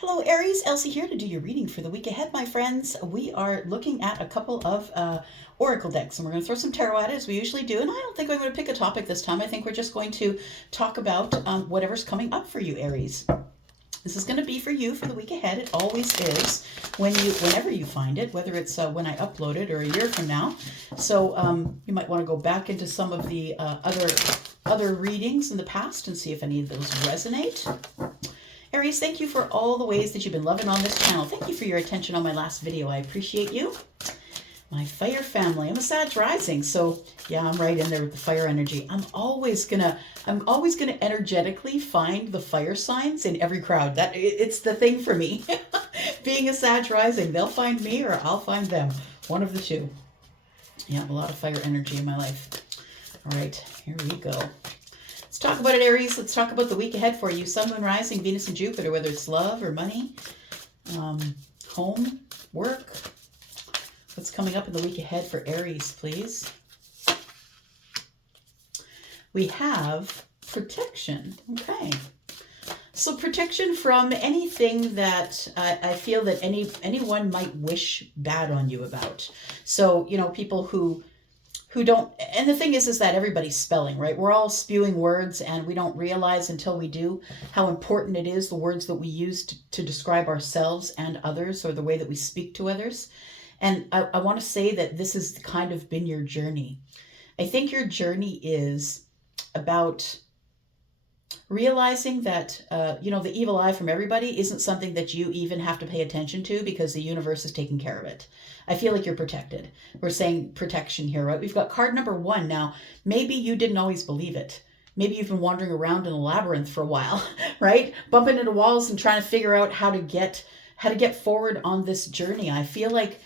Hello, Aries. Elsie here to do your reading for the week ahead, my friends. We are looking at a couple of oracle decks, and we're going to throw some tarot at it as we usually do. And I don't think I'm going to pick a topic this time. I think we're just going to talk about whatever's coming up for you, Aries. This is going to be for you for the week ahead. It always is whenever you find it, whether it's when I upload it or a year from now. So you might want to go back into some of the other readings in the past and see if any of those resonate. Aries, thank you for all the ways that you've been loving on this channel. Thank you for your attention on my last video. I appreciate you. My fire family. I'm a Sag rising, so yeah, I'm right in there with the fire energy. I'm always gonna energetically find the fire signs in every crowd. It's the thing for me. Being a Sag rising, they'll find me or I'll find them. One of the two. Yeah, a lot of fire energy in my life. All right, here we go. Let's talk about it, Aries. Let's talk about the week ahead for you. Sun, Moon, Rising, Venus, and Jupiter, whether it's love or money, home, work. What's coming up in the week ahead for Aries, please? We have protection. Okay. So protection from anything that I feel that anyone might wish bad on you about. So, you know, people who don't, and the thing is that everybody's spelling, right? We're all spewing words and we don't realize until we do how important it is, the words that we use to describe ourselves and others, or the way that we speak to others. And I want to say that this has kind of been your journey. I think your journey is about realizing that, you know, the evil eye from everybody isn't something that you even have to pay attention to because the universe is taking care of it. I feel like you're protected. We're saying protection here, right? We've got card number 1 now. Maybe you didn't always believe it. Maybe you've been wandering around in a labyrinth for a while, right? Bumping into walls and trying to figure out how to get forward on this journey. I feel like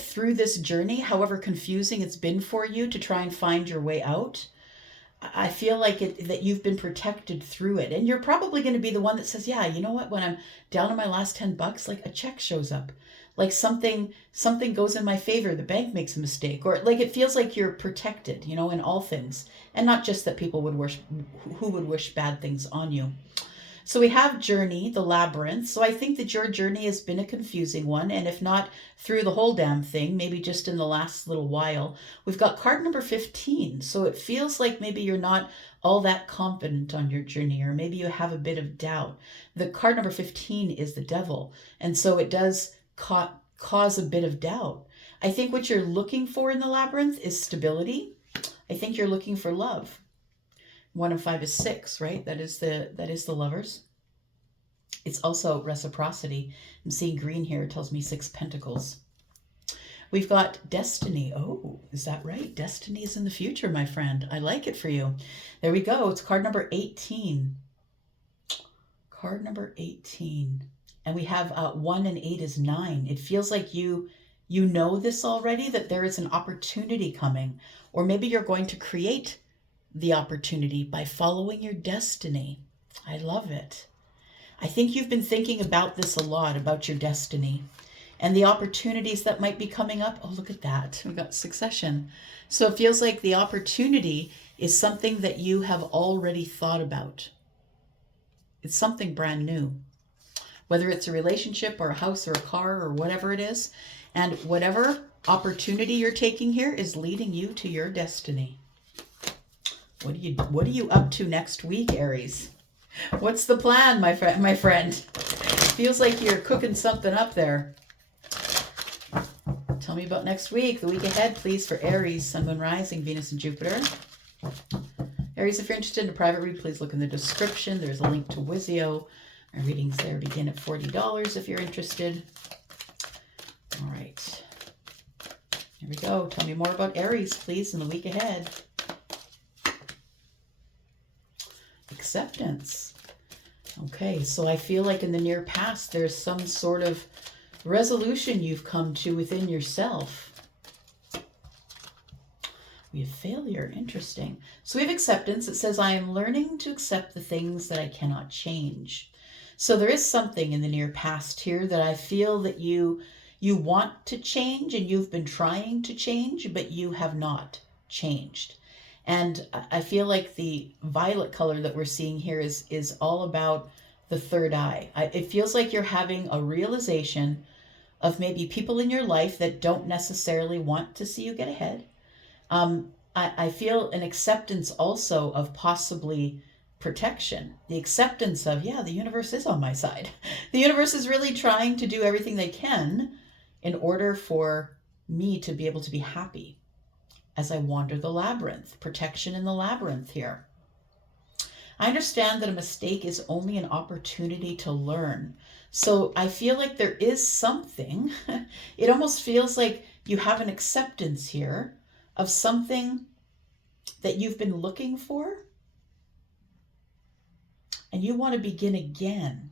through this journey, however confusing it's been for you to try and find your way out, I feel like that you've been protected through it. And you're probably going to be the one that says, yeah, you know what, when I'm down to my last 10 bucks, like a check shows up, like something goes in my favor, the bank makes a mistake, or like it feels like you're protected, you know, in all things. And not just that people would wish bad things on you. So we have journey, the labyrinth. So I think that your journey has been a confusing one. And if not through the whole damn thing, maybe just in the last little while. We've got card number 15. So it feels like maybe you're not all that confident on your journey, or maybe you have a bit of doubt. The card number 15 is the devil. And so it does cause a bit of doubt. I think what you're looking for in the labyrinth is stability. I think you're looking for love. 1 and 5 is 6, right? That is the lovers. It's also reciprocity. I'm seeing green here. It tells me 6 pentacles. We've got destiny. Oh, is that right? Destiny is in the future, my friend. I like it for you. There we go. It's card number 18. Card number 18. And we have 1 and 8 is 9. It feels like you know this already, that there is an opportunity coming. Or maybe you're going to create the opportunity by following your destiny. I love it. I think you've been thinking about this a lot, about your destiny and the opportunities that might be coming up. Oh, look at that. We've got succession. So it feels like the opportunity is something that you have already thought about. It's something brand new, whether it's a relationship or a house or a car or whatever it is. And whatever opportunity you're taking here is leading you to your destiny. What are you up to next week, Aries? What's the plan, my friend? Feels like you're cooking something up there. Tell me about next week, the week ahead, please, for Aries, Sun, Moon, Rising, Venus, and Jupiter. Aries, if you're interested in a private read, please look in the description. There's a link to Wizio. Our readings there begin at $40 if you're interested. All right. Here we go. Tell me more about Aries, please, in the week ahead. Acceptance. Okay, so I feel like in the near past there's some sort of resolution you've come to within yourself. We have failure. Interesting. So we have acceptance. It says, I am learning to accept the things that I cannot change. So there is something in the near past here that I feel that you want to change, and you've been trying to change, but you have not changed. And I feel like the violet color that we're seeing here is all about the third eye. It feels like you're having a realization of maybe people in your life that don't necessarily want to see you get ahead. I feel an acceptance also of possibly protection. The acceptance of, yeah, the universe is on my side. The universe is really trying to do everything they can in order for me to be able to be happy as I wander the labyrinth. Protection in the labyrinth here. I understand that a mistake is only an opportunity to learn. So I feel like there is something, it almost feels like you have an acceptance here of something that you've been looking for and you want to begin again.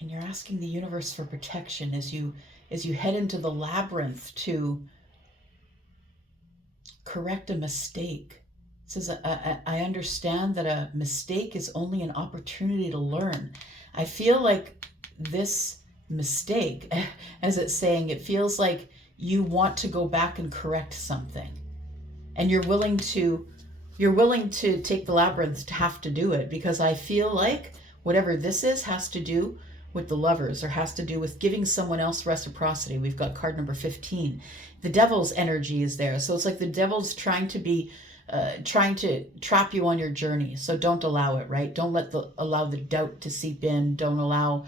And you're asking the universe for protection as you head into the labyrinth to correct a mistake. It says, I understand that a mistake is only an opportunity to learn. I feel like this mistake, as it's saying, it feels like you want to go back and correct something. And you're willing to take the labyrinth to have to do it, because I feel like whatever this is has to do with the Lovers, or has to do with giving someone else reciprocity. We've got card number 15. The Devil's energy is there. So it's like the Devil's trying to trap you on your journey. So don't allow it, right? Don't allow the doubt to seep in. Don't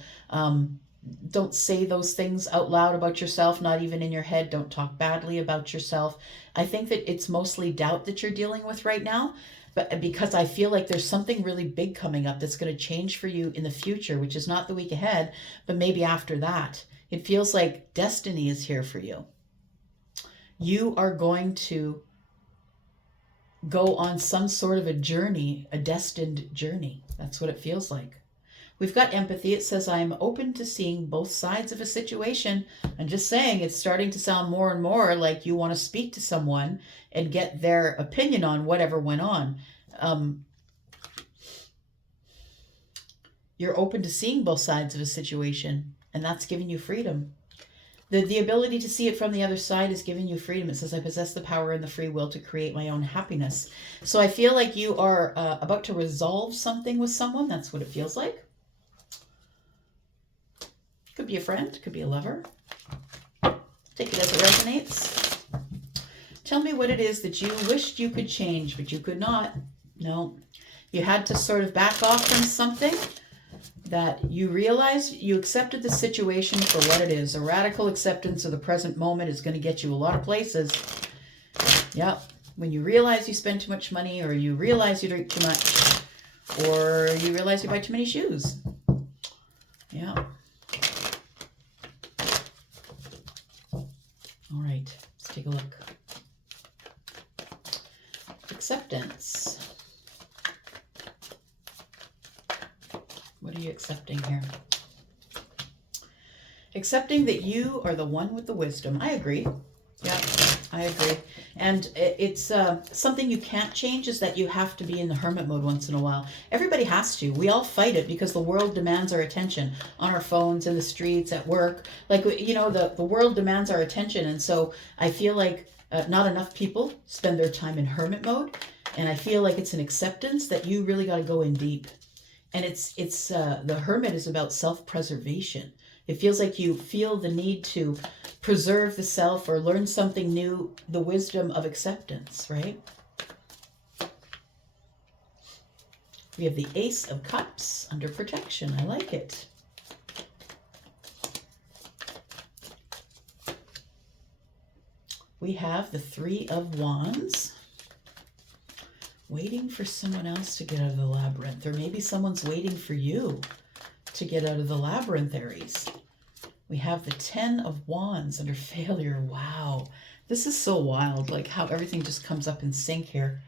say those things out loud about yourself, not even in your head. Don't talk badly about yourself. I think that it's mostly doubt that you're dealing with right now, but because I feel like there's something really big coming up that's going to change for you in the future, which is not the week ahead, but maybe after that. It feels like destiny is here for you. You are going to go on some sort of a journey, a destined journey. That's what it feels like. We've got empathy. It says, I'm open to seeing both sides of a situation. I'm just saying, it's starting to sound more and more like you want to speak to someone and get their opinion on whatever went on. You're open to seeing both sides of a situation, and that's giving you freedom. The ability to see it from the other side is giving you freedom. It says, I possess the power and the free will to create my own happiness. So I feel like you are about to resolve something with someone. That's what it feels like. Could be a friend, could be a lover. Take it as it resonates. Tell me what it is that you wished you could change, but you could not. No. You had to sort of back off from something that you realized. You accepted the situation for what it is. A radical acceptance of the present moment is going to get you a lot of places. Yep. When you realize you spend too much money, or you realize you drink too much, or you realize you buy too many shoes. Yeah. All right, let's take a look. Acceptance. What are you accepting here? Accepting that you are the one with the wisdom. I agree. Yeah, I agree. And it's something you can't change is that you have to be in the hermit mode once in a while. Everybody has to. We all fight it because the world demands our attention on our phones, in the streets, at work. Like, you know, the world demands our attention. And so I feel like not enough people spend their time in hermit mode. And I feel like it's an acceptance that you really got to go in deep. And it's the hermit is about self-preservation. It feels like you feel the need to preserve the self or learn something new, the wisdom of acceptance, right? We have the Ace of Cups under protection. I like it. We have the Three of Wands. Waiting for someone else to get out of the labyrinth. Or maybe someone's waiting for you to get out of the labyrinth, Aries. We have the Ten of Wands under failure. Wow. This is so wild, like how everything just comes up in sync here.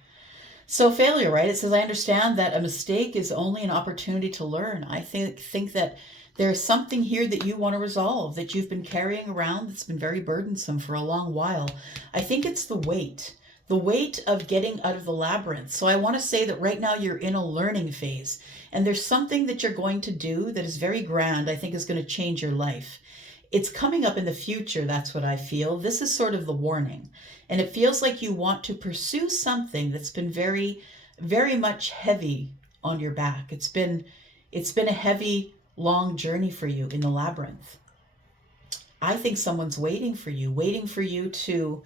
So failure, right? It says, I understand that a mistake is only an opportunity to learn. I think that there's something here that you want to resolve, that you've been carrying around that's been very burdensome for a long while. I think it's the weight of getting out of the labyrinth. So I want to say that right now you're in a learning phase, and there's something that you're going to do that is very grand, I think is going to change your life. It's coming up in the future, that's what I feel. This is sort of the warning. And it feels like you want to pursue something that's been very, very much heavy on your back. It's been a heavy, long journey for you in the labyrinth. I think someone's waiting for you to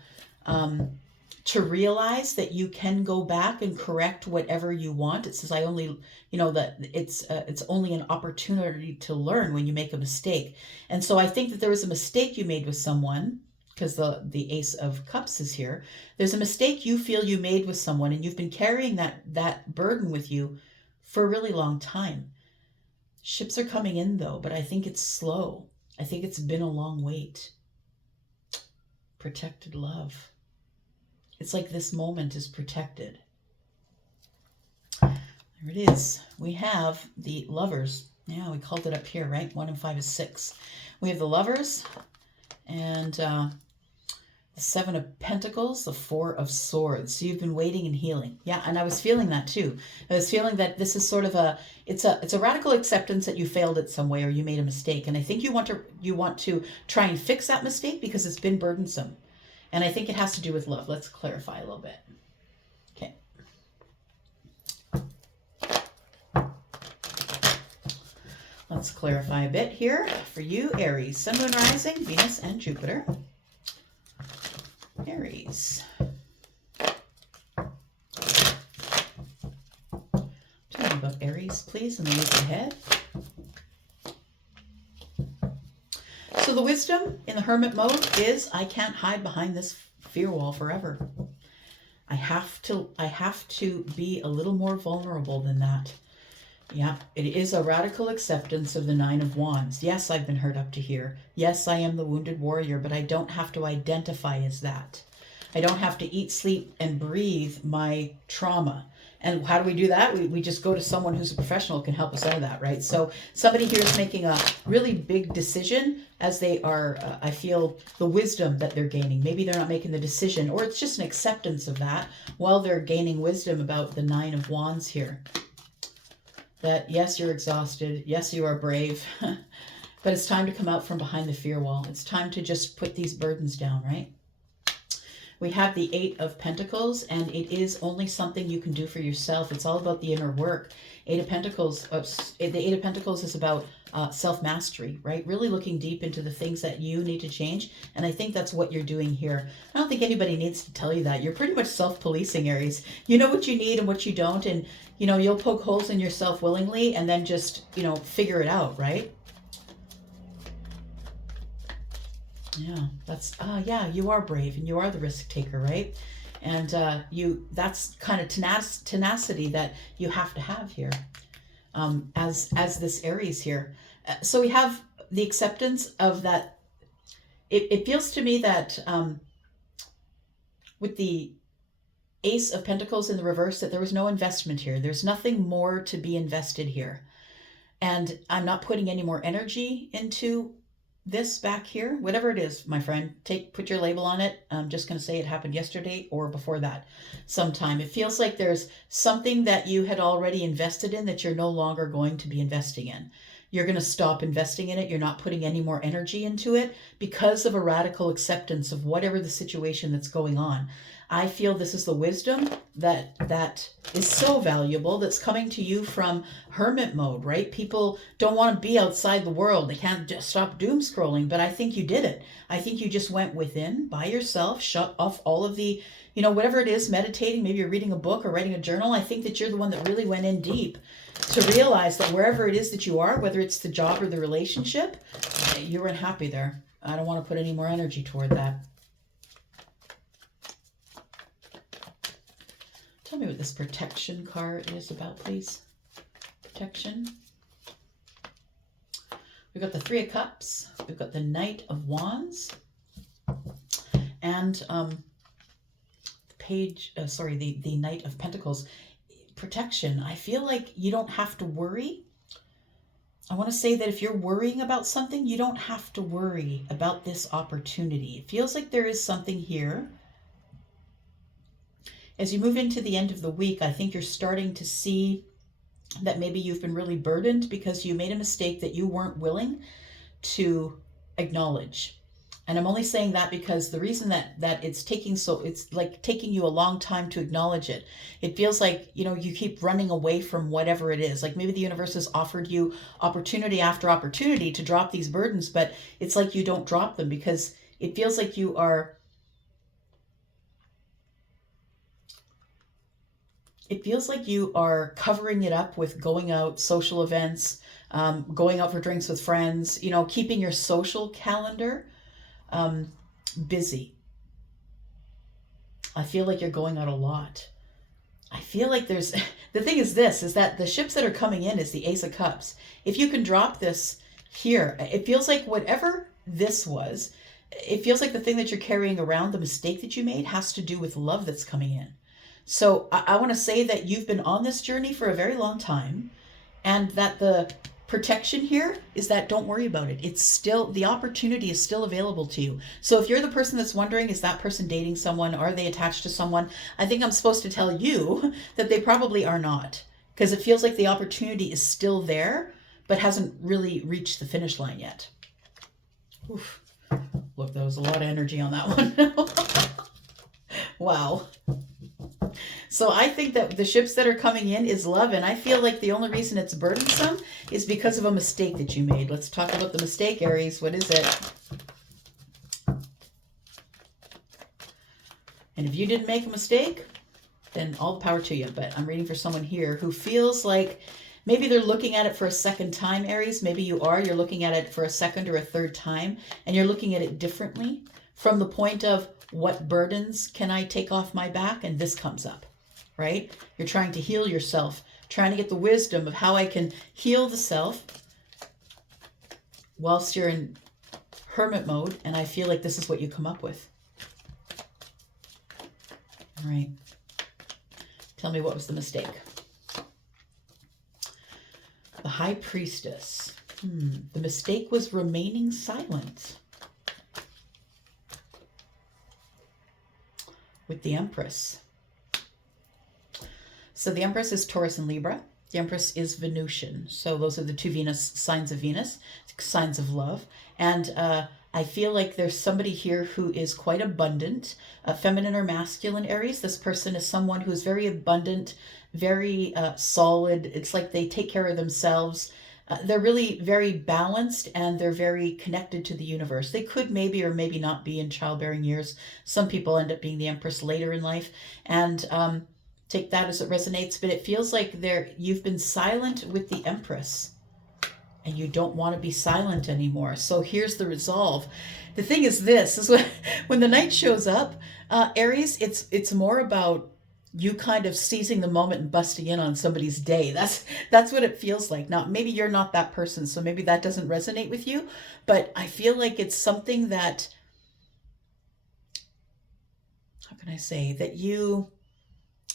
realize that you can go back and correct whatever you want. It says, I only, that it's only an opportunity to learn when you make a mistake. And so I think that there was a mistake you made with someone, because the Ace of Cups is here. There's a mistake you feel you made with someone, and you've been carrying that burden with you for a really long time. Ships are coming in though, but I think it's slow. I think it's been a long wait. Protected love. It's like this moment is protected. There it is. We have the Lovers. Yeah, we called it up here, right? 1 and 5 is 6. We have the Lovers and the 7 of Pentacles, the 4 of Swords. So you've been waiting and healing. Yeah, and I was feeling that too. I was feeling that this is sort of it's a radical acceptance that you failed it some way or you made a mistake. And I think you want to try and fix that mistake because it's been burdensome. And I think it has to do with love. Let's clarify a little bit. Okay. Let's clarify a bit here for you, Aries. Sun, Moon, Rising, Venus, and Jupiter. Aries. Tell me about Aries, please, in the week ahead. So the wisdom in the hermit mode is I can't hide behind this fear wall forever. I have to be a little more vulnerable than that. Yeah, it is a radical acceptance of the 9 of Wands. Yes, I've been hurt up to here. Yes, I am the wounded warrior, but I don't have to identify as that. I don't have to eat, sleep, and breathe my trauma. And how do we do that? We just go to someone who's a professional who can help us out of that, right? So somebody here is making a really big decision as they are, I feel, the wisdom that they're gaining. Maybe they're not making the decision, or it's just an acceptance of that while they're gaining wisdom about the 9 of Wands here. That, yes, you're exhausted. Yes, you are brave. But it's time to come out from behind the fear wall. It's time to just put these burdens down, right? We have the 8 of Pentacles, and it is only something you can do for yourself. It's all about the inner work. The 8 of Pentacles is about self-mastery, right? Really looking deep into the things that you need to change. And I think that's what you're doing here. I don't think anybody needs to tell you that. You're pretty much self-policing, Aries. You know what you need and what you don't. And, you'll poke holes in yourself willingly and then just, figure it out, right? Yeah, yeah, you are brave and you are the risk taker, right? And that's kind of tenacity that you have to have here as this Aries here. So we have the acceptance of that. It feels to me that with the Ace of Pentacles in the reverse, that there was no investment here. There's nothing more to be invested here. And I'm not putting any more energy into this back here, whatever it is, my friend, put your label on it. I'm just going to say it happened yesterday or before that sometime. It feels like there's something that you had already invested in that you're no longer going to be investing in. You're going to stop investing in it. You're not putting any more energy into it because of a radical acceptance of whatever the situation that's going on. I feel this is the wisdom that is so valuable that's coming to you from hermit mode, right? People don't want to be outside the world. They can't just stop doom scrolling, but I think you did it. I think you just went within by yourself, shut off all of the, whatever it is, meditating, maybe you're reading a book or writing a journal. I think that you're the one that really went in deep to realize that wherever it is that you are, whether it's the job or the relationship, you're unhappy there. I don't want to put any more energy toward that. Tell me what this protection card is about, please. Protection. We've got the 3 of Cups. We've got the Knight of Wands. And the Knight of Pentacles. Protection. I feel like you don't have to worry. I want to say that if you're worrying about something, you don't have to worry about this opportunity. It feels like there is something here. As you move into the end of the week, I think you're starting to see that maybe you've been really burdened because you made a mistake that you weren't willing to acknowledge. And I'm only saying that because the reason that it's like taking you a long time to acknowledge it. It feels like, you keep running away from whatever it is. Like maybe the universe has offered you opportunity after opportunity to drop these burdens, but it's like you don't drop them because it feels like you are covering it up with going out, social events, going out for drinks with friends, keeping your social calendar busy. I feel like you're going out a lot. I feel like there's the thing is this is that the ships that are coming in is the Ace of Cups. If you can drop this here, it feels like whatever this was, it feels like the thing that you're carrying around, the mistake that you made, has to do with love that's coming in. So I want to say that you've been on this journey for a very long time, and that the protection here is that don't worry about it. It's still, the opportunity is still available to you. So if you're the person that's wondering, is that person dating someone? Are they attached to someone? I think I'm supposed to tell you that they probably are not, because it feels like the opportunity is still there, but hasn't really reached the finish line yet. Oof. Look, there was a lot of energy on that one. Wow. So I think that the ships that are coming in is love, and I feel like the only reason it's burdensome is because of a mistake that you made. Let's talk about the mistake, Aries. What is it? And if you didn't make a mistake, then all the power to you. But I'm reading for someone here who feels like maybe they're looking at it for a second time, Aries. Maybe you are. You're looking at it for a second or a third time, and you're looking at it differently from the point of what burdens can I take off my back? And this comes up, right? You're trying to heal yourself, trying to get the wisdom of how I can heal the self whilst you're in hermit mode. And I feel like this is what you come up with. All right. Tell me, what was the mistake? The High Priestess. The mistake was remaining silent. With the Empress. So the Empress is Taurus and Libra. The Empress is Venusian. So those are the two Venus signs of Venus, signs of love. And I feel like there's somebody here who is quite abundant, feminine or masculine, Aries. This person is someone who's very abundant, very solid. It's like they take care of themselves. They're really very balanced, and they're very connected to the universe. They could maybe or maybe not be in childbearing years. Some people end up being the Empress later in life, and take that as it resonates. But it feels like you've been silent with the Empress, and you don't want to be silent anymore. So here's the resolve. The thing is this, is when the Knight shows up, Aries, it's more about you kind of seizing the moment and busting in on somebody's day. That's what it feels like. Now, maybe you're not that person, so maybe that doesn't resonate with you, but I feel like it's something that, how can I say, that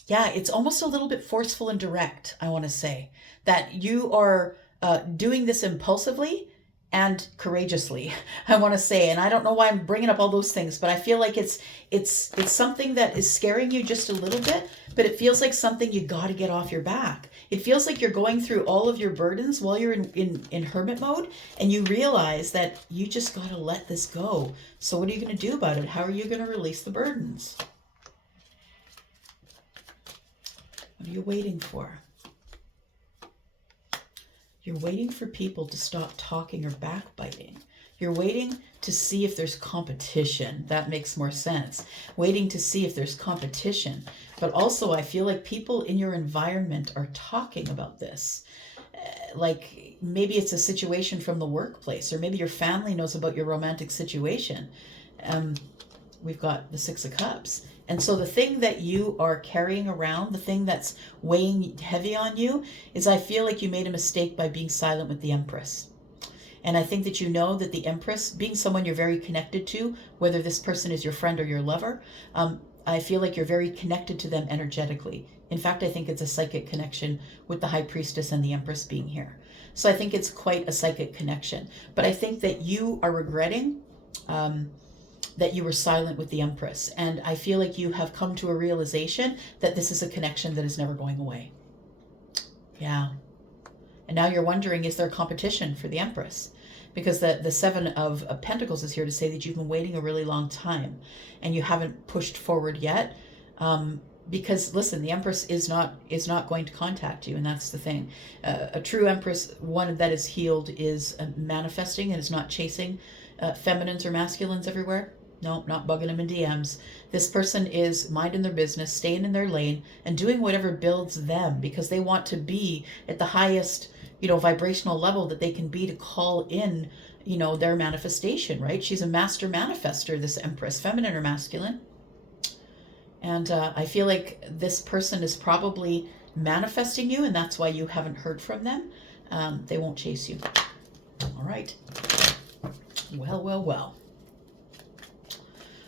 it's almost a little bit forceful and direct, I want to say. That you are doing this impulsively and courageously, I want to say. And I don't know why I'm bringing up all those things, but I feel like it's something that is scaring you just a little bit, but it feels like something you got to get off your back. It feels like you're going through all of your burdens while you're in hermit mode, and you realize that you just got to let this go. So what are you going to do about it? How are you going to release the burdens? What are you waiting for? You're waiting for people to stop talking or backbiting. You're waiting to see if there's competition. That makes more sense. Waiting to see if there's competition. But also, I feel like people in your environment are talking about this. Like maybe it's a situation from the workplace, or maybe your family knows about your romantic situation. We've got the Six of Cups. And so the thing that you are carrying around, the thing that's weighing heavy on you, is I feel like you made a mistake by being silent with the Empress. And I think that you know that the Empress, being someone you're very connected to, whether this person is your friend or your lover, I feel like you're very connected to them energetically. In fact, I think it's a psychic connection with the High Priestess and the Empress being here. So I think it's quite a psychic connection. But I think that you are regretting that you were silent with the Empress. And I feel like you have come to a realization that this is a connection that is never going away. Yeah. And now you're wondering, is there competition for the Empress? because the Seven of Pentacles is here to say that you've been waiting a really long time and you haven't pushed forward yet. Because listen, the Empress is not going to contact you, and that's the thing. A true Empress, one that is healed, is manifesting and is not chasing feminines or masculines everywhere. No, not bugging them in DMs. This person is minding their business, staying in their lane, and doing whatever builds them, because they want to be at the highest, vibrational level that they can be to call in, their manifestation, right? She's a master manifester, this Empress, feminine or masculine. And I feel like this person is probably manifesting you, and that's why you haven't heard from them. They won't chase you. All right. Well, well, well.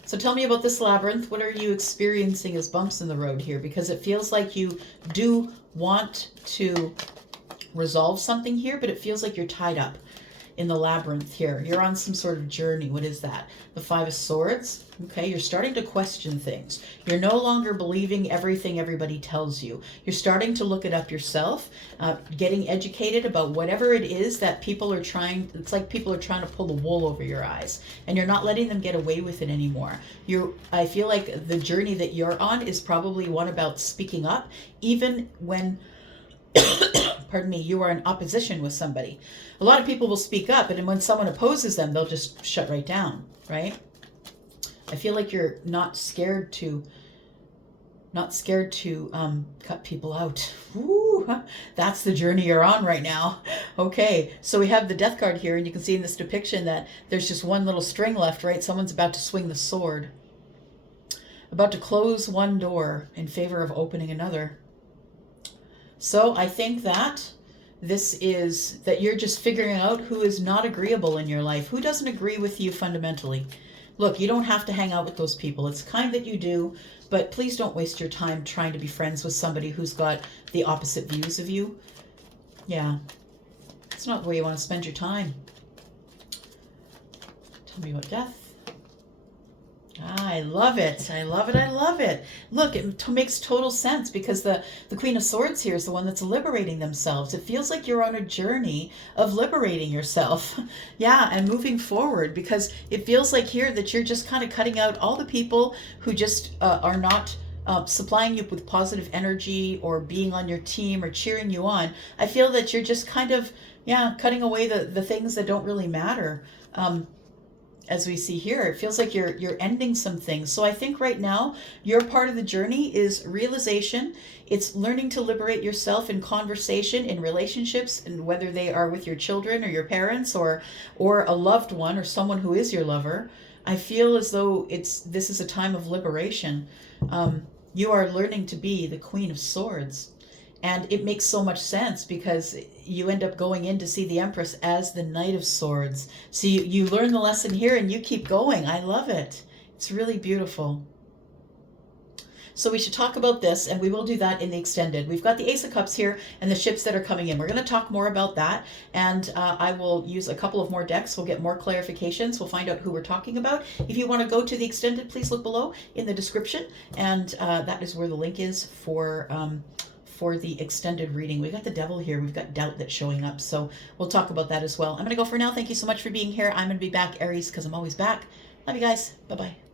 So tell me about this labyrinth. What are you experiencing as bumps in the road here? Because it feels like you do want to resolve something here, but it feels like you're tied up in the labyrinth here. You're on some sort of journey. What is that? The Five of Swords. Okay, you're starting to question things. You're no longer believing everything everybody tells you. You're starting to look it up yourself, getting educated about whatever it is that people are trying. It's like people are trying to pull the wool over your eyes, and you're not letting them get away with it anymore. I feel like the journey that you're on is probably one about speaking up, even when pardon me, you are in opposition with somebody. A lot of people will speak up, and when someone opposes them, they'll just shut right down, right? I feel like you're not scared to cut people out. Ooh, that's the journey you're on right now. Okay, so we have the Death card here, and you can see in this depiction that there's just one little string left, right? Someone's about to swing the sword, about to close one door in favor of opening another. So I think that that you're just figuring out who is not agreeable in your life, who doesn't agree with you fundamentally. Look, you don't have to hang out with those people. It's kind that you do, but please don't waste your time trying to be friends with somebody who's got the opposite views of you. Yeah, it's not the way you want to spend your time. Tell me about death. I love it. I love it. I love it. Look, it makes total sense, because the Queen of Swords here is the one that's liberating themselves. It feels like you're on a journey of liberating yourself. Yeah, and moving forward, because it feels like here that you're just kind of cutting out all the people who just are not supplying you with positive energy or being on your team or cheering you on. I feel that you're just kind of, cutting away the things that don't really matter. As we see here, it feels like you're ending some things. So I think right now, your part of the journey is realization. It's learning to liberate yourself in conversation, in relationships, and whether they are with your children or your parents or a loved one or someone who is your lover. I feel as though this is a time of liberation. You are learning to be the Queen of Swords. And it makes so much sense, because you end up going in to see the Empress as the Knight of Swords. So you learn the lesson here and you keep going. I love it. It's really beautiful. So we should talk about this, and we will do that in the extended. We've got the Ace of Cups here and the ships that are coming in. We're going to talk more about that, and I will use a couple of more decks. We'll get more clarifications. We'll find out who we're talking about. If you want to go to the extended, please look below in the description, and that is where the link is for the extended reading. We got the Devil here. We've got doubt that's showing up. So we'll talk about that as well. I'm going to go for now. Thank you so much for being here. I'm going to be back, Aries, because I'm always back. Love you guys. Bye-bye.